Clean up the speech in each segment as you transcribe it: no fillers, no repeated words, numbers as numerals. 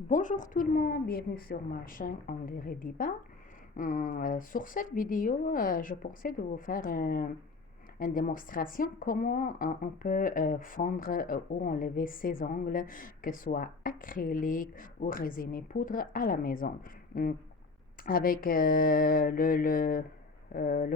Bonjour tout le monde, bienvenue sur ma chaîne Anglais Rediba. Sur cette vidéo, je pensais de vous faire une démonstration comment on peut fondre ou enlever ses ongles, que ce soit acrylique ou résiné poudre à la maison. Hum, Avec le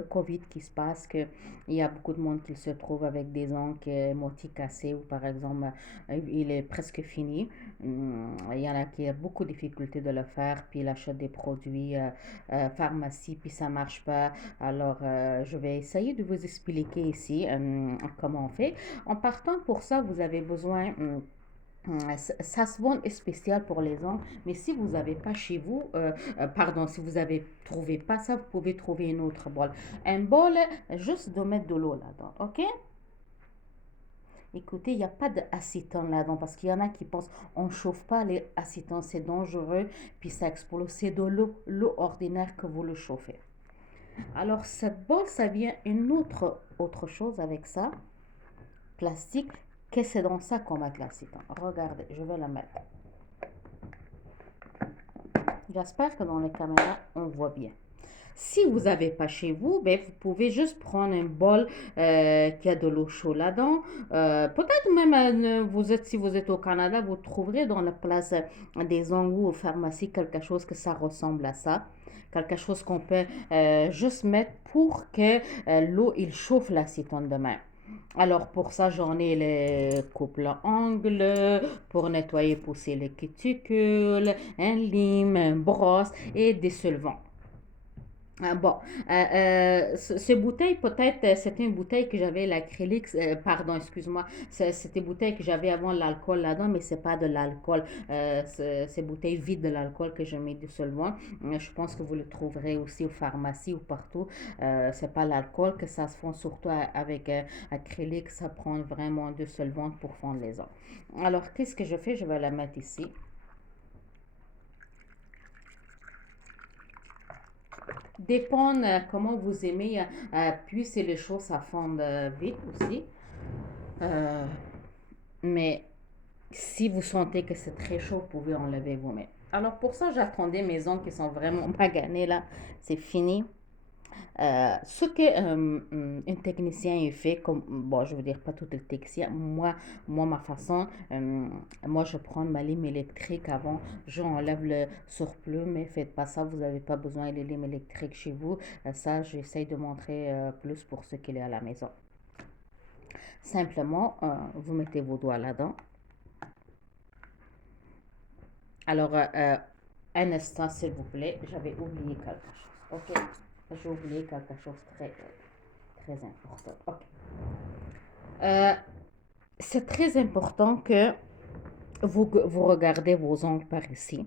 Covid qui se passe, que il y a beaucoup de monde qui se trouve avec des ongles moitié cassés ou par exemple il est presque fini. Il y en a qui ont beaucoup de difficultés de le faire, puis il achète des produits pharmacie, puis ça marche pas. Alors je vais essayer de vous expliquer ici comment on fait. En partant pour ça, vous avez besoin ça se vend spécial pour les ongles, mais si vous n'avez pas chez vous, pardon, si vous avez trouvé pas ça, vous pouvez trouver une autre bol. Un bol, juste de mettre de l'eau là-dedans, ok? Écoutez, il n'y a pas d'acétone là-dedans parce qu'il y en a qui pensent on ne chauffe pas les acétones, c'est dangereux, puis ça explose. C'est de l'eau ordinaire que vous le chauffez. Alors, cette bol, ça vient une autre chose avec ça, plastique. Qu'est-ce que c'est dans ça qu'on met l'acétone? Regardez, je vais la mettre. J'espère que dans les caméras, on voit bien. Si vous n'avez pas chez vous, ben, vous pouvez juste prendre un bol qui a de l'eau chaude là-dedans. Peut-être même, si vous êtes au Canada, vous trouverez dans la place des ongles ou aux pharmacies quelque chose que ça ressemble à ça. Quelque chose qu'on peut juste mettre pour que l'eau il chauffe l'acétone de main. Alors pour ça, j'en ai les couples ongles pour nettoyer, pousser les cuticules, un lime, un brosse et des solvants. Ah, bon, ces bouteilles, peut-être, c'était une bouteille que j'avais l'acrylique, pardon, excuse-moi, c'était une bouteille que j'avais avant l'alcool là-dedans, mais c'est pas de l'alcool. C'est bouteille vide de l'alcool que je mets du solvant. Je pense que vous le trouverez aussi aux pharmacies ou partout. C'est pas l'alcool que ça se fond surtout avec acrylique, ça prend vraiment du solvant pour fondre les os. Alors, qu'est-ce que je fais? Je vais la mettre ici. Dépend comment vous aimez, puis c'est les choses ça fonde vite aussi. Euh, mais si vous sentez que c'est très chaud, vous pouvez enlever vous-même. Alors pour ça, j'attendais mes ongles qui sont vraiment maganés là. C'est fini. Ce que un technicien il fait, comme, bon, je veux dire pas tout le technicien, moi ma façon, moi je prends ma lime électrique avant, j'enlève le surplus, mais faites pas ça, vous n'avez pas besoin de lime électrique chez vous. Ça, j'essaye de montrer plus pour ceux qui sont à la maison. Simplement, vous mettez vos doigts là-dedans. Alors, un instant, s'il vous plaît, j'avais oublié quelque chose. Ok, j'ai oublié quelque chose très important. Ok. Euh, c'est très important que vous regardez vos ongles par ici.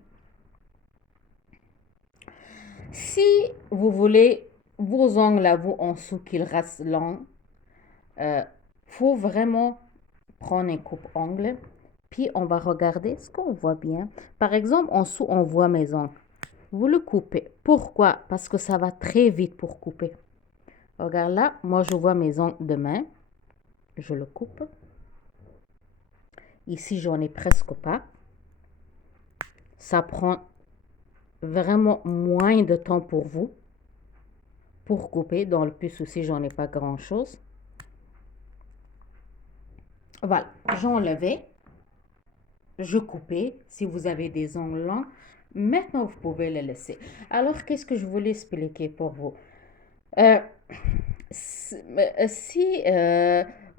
Si vous voulez vos ongles à vous en dessous qu'ils restent longs, euh, faut vraiment prendre un coupe-ongle, puis on va regarder ce qu'on voit bien. Par exemple, en dessous, on voit mes ongles. Vous le coupez. Pourquoi? Parce que ça va très vite pour couper. Regarde là, moi je vois mes ongles de main. Je le coupe. Ici, j'en ai presque pas. Ça prend vraiment moins de temps pour vous pour couper. Dans le puce aussi, j'en ai pas grand-chose. Voilà, j'ai enlevé. Je coupais. Si vous avez des ongles longs, maintenant vous pouvez les laisser. Alors, qu'est-ce que je voulais expliquer pour vous? Euh, si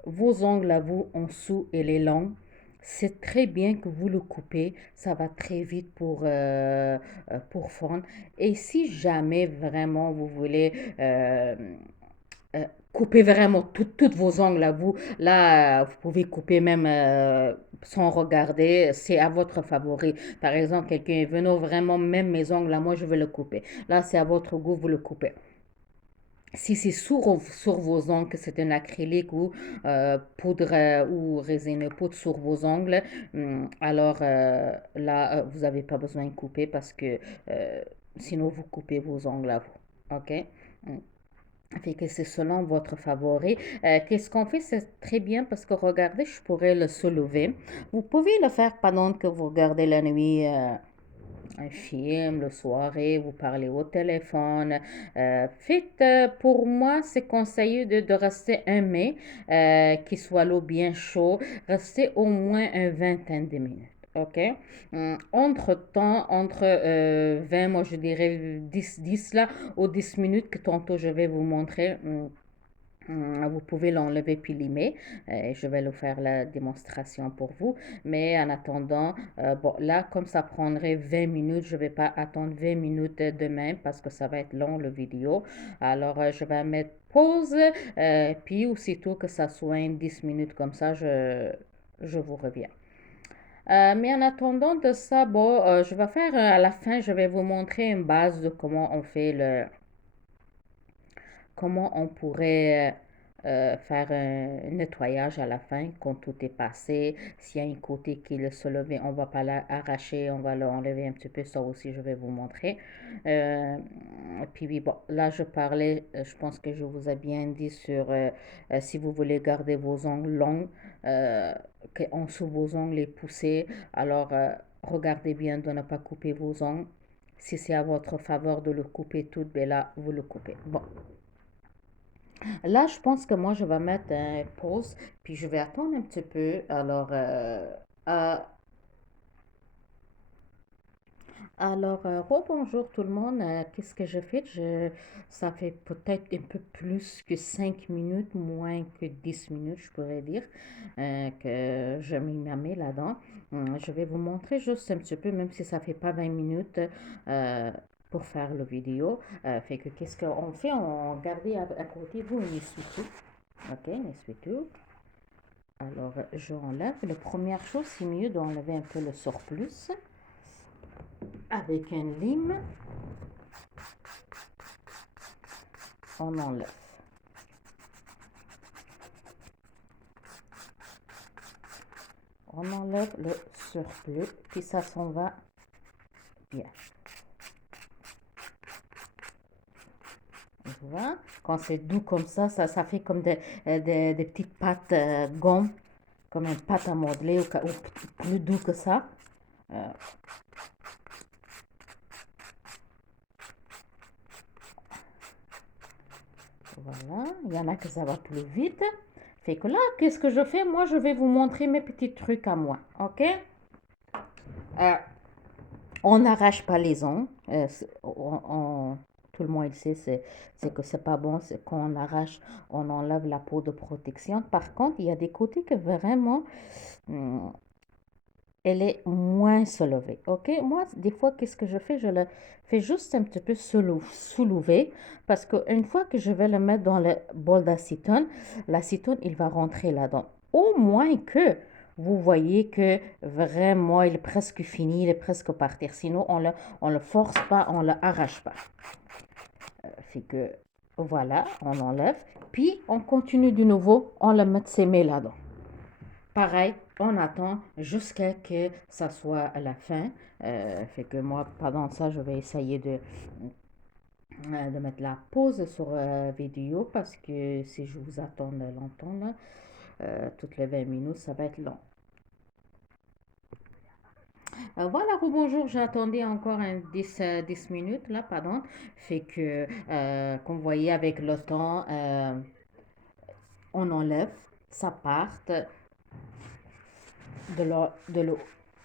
vos ongles à vous en dessous et les longs, c'est très bien que vous le coupez, ça va très vite pour fondre. Et si jamais vraiment vous voulez euh, couper vraiment toutes vos ongles à vous, là, vous pouvez couper même sans regarder, c'est à votre favori. Par exemple, quelqu'un est venu vraiment, même mes ongles à moi, je vais le couper. Là, c'est à votre goût, vous le coupez. Si c'est sur vos ongles, que c'est un acrylique ou poudre ou résine poudre sur vos ongles, alors là, vous n'avez pas besoin de couper parce que sinon vous coupez vos ongles à vous. OK? Mm. Fait que c'est selon votre favori. Qu'est-ce qu'on fait? C'est très bien parce que regardez, je pourrais le soulever. Vous pouvez le faire pendant que vous regardez la nuit. Un film, le soirée, vous parlez au téléphone. Faites, pour moi, c'est conseillé de rester un mai, qui soit l'eau bien chaud. Restez au moins une vingtaine de minutes. OK? Entre-temps, entre 20, moi je dirais 10 là, ou 10 minutes que tantôt je vais vous montrer. Vous pouvez l'enlever puis limer. Je vais le faire la démonstration pour vous. Mais en attendant, bon, là, comme ça prendrait 20 minutes, je ne vais pas attendre 20 minutes demain parce que ça va être long, le vidéo. Alors, je vais mettre pause. Puis, aussitôt que ça soit 10 minutes comme ça, je vous reviens. Mais en attendant de ça, bon, je vais faire à la fin, je vais vous montrer une base de comment on fait comment on pourrait faire un nettoyage à la fin quand tout est passé. S'il y a un côté qui est soulevé, on ne va pas l'arracher, on va l'enlever un petit peu. Ça aussi, je vais vous montrer. Euh, puis oui, bon, là, je parlais, je pense que je vous ai bien dit sur si vous voulez garder vos ongles longs, qu'en dessous vos ongles les pousser. Alors, regardez bien de ne pas couper vos ongles. Si c'est à votre faveur de le couper tout, ben là, vous le coupez. Bon, là, je pense que moi, je vais mettre un pause, puis je vais attendre un petit peu. Euh, rebonjour tout le monde. Qu'est-ce que j'ai fait? Ça fait peut-être un peu plus que 5 minutes, moins que 10 minutes, je pourrais dire, que je m'y mets là-dedans. Je vais vous montrer juste un petit peu, même si ça fait pas 20 minutes, euh, pour faire la vidéo. Fait que qu'est-ce qu'on fait? On garde à côté vous un essuie-tout. Ok, un essuie-tout. Alors, j'enlève. La première chose, c'est mieux d'enlever un peu le surplus avec un lime. On enlève. On enlève le surplus, puis ça s'en va bien. Voilà. Quand c'est doux comme ça fait comme des petites pâtes gomme, comme une pâte à modeler ou plus doux que ça. Euh, voilà. Il y en a que ça va plus vite. Fait que là, qu'est-ce que je fais? Moi, je vais vous montrer mes petits trucs à moi. OK? Euh, on n'arrache pas les ongles. Tout le monde le sait, c'est que c'est pas bon. C'est quand on arrache, on enlève la peau de protection. Par contre, il y a des côtés que vraiment, hum, elle est moins soulevée. OK? Moi, des fois, qu'est-ce que je fais? Je le fais juste un petit peu soulever parce qu'une fois que je vais le mettre dans le bol d'acétone, l'acétone, il va rentrer là-dedans. Au moins que vous voyez que vraiment, il est presque fini, il est presque partir. Sinon, on le force pas, on le arrache pas. Fait que, voilà, on enlève. Puis, on continue de nouveau, on le met s'aimer là-dedans. Pareil, on attend jusqu'à que ça soit à la fin. Fait que moi, pendant ça, je vais essayer de mettre la pause sur vidéo parce que si je vous attends longtemps, là, toutes les 20 minutes, ça va être long. Voilà, bonjour, j'attendais encore 10 minutes, là, pardon. Fait que, comme vous voyez, avec le temps, on enlève, ça part de l'eau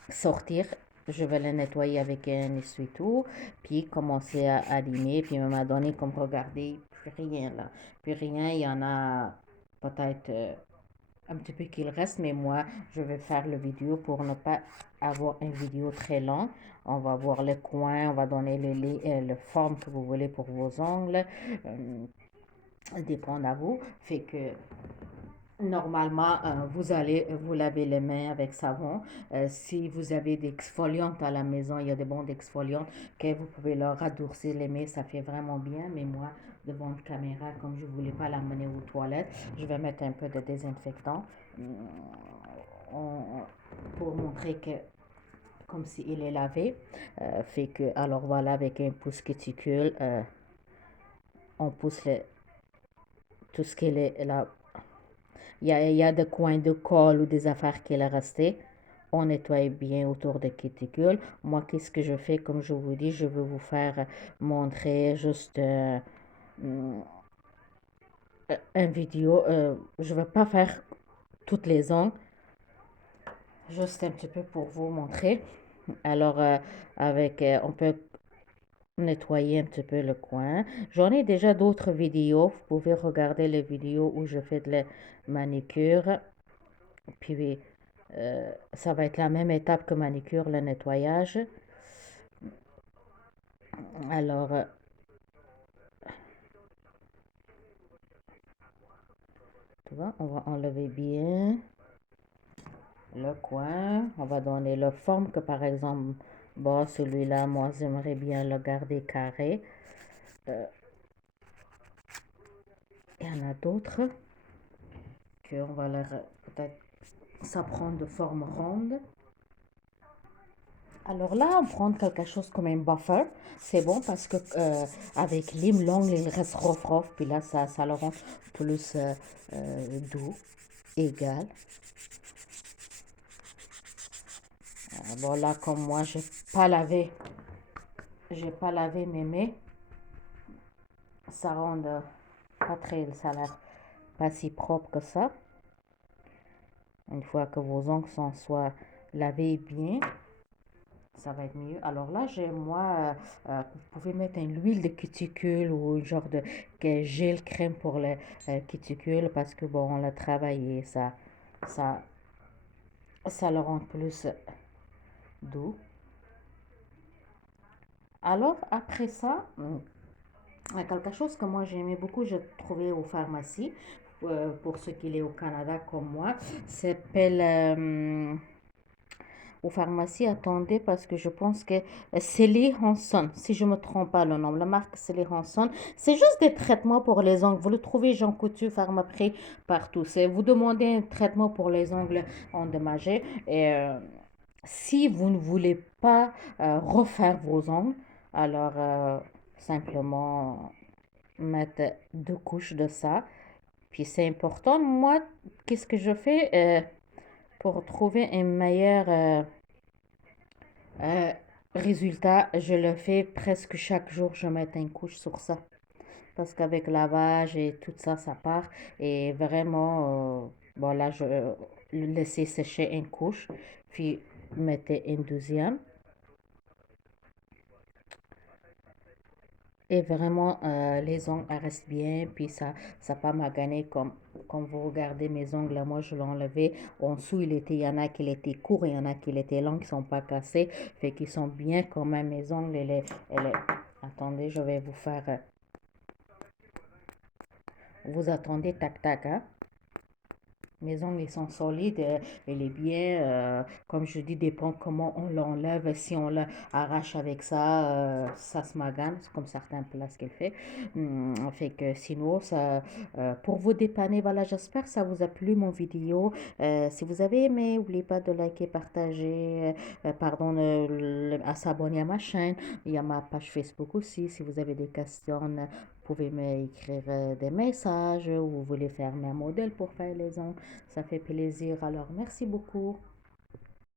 sortir. Je vais le nettoyer avec un essuie-tout, puis commencer à limer, puis il m'a donné comme regarder, plus rien là. Plus rien, il y en a peut-être un petit peu qu'il reste, mais moi, je vais faire le vidéo pour ne pas avoir une vidéo très longue. On va voir les coins, on va donner le forme que vous voulez pour vos ongles. Dépend à vous. Fait que normalement, vous allez vous laver les mains avec savon. Si vous avez des exfoliantes à la maison, il y a des bons d'exfoliantes que vous pouvez leur radoucir les mains, ça fait vraiment bien. Mais moi, devant une caméra, comme je ne voulais pas l'amener aux toilettes, je vais mettre un peu de désinfectant pour montrer que comme s'il est lavé. Fait que, alors voilà, avec un pouce cuticule, on pousse tout ce qui est là. Il y a des coins de colle ou des affaires qui sont restées. On nettoie bien autour des cuticules. Moi, qu'est-ce que je fais? Comme je vous dis, je veux vous faire montrer juste une vidéo. Je ne vais pas faire toutes les ongles, juste un petit peu pour vous montrer. Alors, on peut nettoyer un petit peu le coin. J'en ai déjà d'autres vidéos. Vous pouvez regarder les vidéos où je fais de la manicure. Puis, ça va être la même étape que manicure, le nettoyage. Alors, tu vois, on va enlever bien le coin. On va donner la forme que, par exemple, bon, celui-là, moi, j'aimerais bien le garder carré. Il y en a d'autres qu'on va leur peut-être ça prend de forme ronde. Alors là, on prend quelque chose comme un buffer. C'est bon parce que avec l'hymne l'ongle, il reste rough, puis là, ça le rend plus doux, égal. Bon, là, comme moi, j'ai pas lavé mes mains, ça rend pas très, ça a l'air pas si propre que ça. Une fois que vos ongles sont soit lavés bien, ça va être mieux. Alors là, vous pouvez mettre une huile de cuticule ou un genre de gel crème pour les cuticules parce que bon, on l'a travaillé, ça, ça le rend plus doux. Alors après ça, quelque chose que moi j'aimais beaucoup, j'ai trouvé aux pharmacies, pour ceux qui sont au Canada comme moi, s'appelle aux pharmacies, attendez, parce que je pense que Sally Hanson, si je ne me trompe pas le nom, la marque Sally Hanson, c'est juste des traitements pour les ongles. Vous le trouvez Jean Coutu, Pharmaprix, partout. Vous demandez un traitement pour les ongles endommagés. Et si vous ne voulez pas refaire vos ongles, alors simplement mettre 2 couches de ça. Puis c'est important. Moi, qu'est-ce que je fais pour trouver un meilleur euh, résultat? Je le fais presque chaque jour. Je mets une couche sur ça. Parce qu'avec lavage et tout ça, ça part. Et vraiment, bon là, je laisser sécher une couche. Puis mettez une deuxième. Et vraiment, les ongles elles restent bien, puis ça pas magané comme vous regardez mes ongles, là, moi je l'ai enlevé. En dessous, il y en a qui étaient courts, il y en a qui étaient longs, qui sont pas cassés, fait qu'ils sont bien quand même, mes ongles. Attendez, je vais vous faire, vous attendez, tac tac, hein. Mes ongles, ils sont solides, elle est bien, comme je dis, dépend comment on l'enlève. Si on l'arrache avec ça, ça se magane, c'est comme certaines places qu'elle fait. Fait que sinon, pour vous dépanner, voilà, j'espère que ça vous a plu mon vidéo. Si vous avez aimé, n'oubliez pas de liker, partager, pardon, à s'abonner à ma chaîne. Il y a ma page Facebook aussi. Si vous avez des questions, vous pouvez m'écrire des messages ou vous voulez faire un modèle pour faire les ongles. Ça fait plaisir. Alors, merci beaucoup.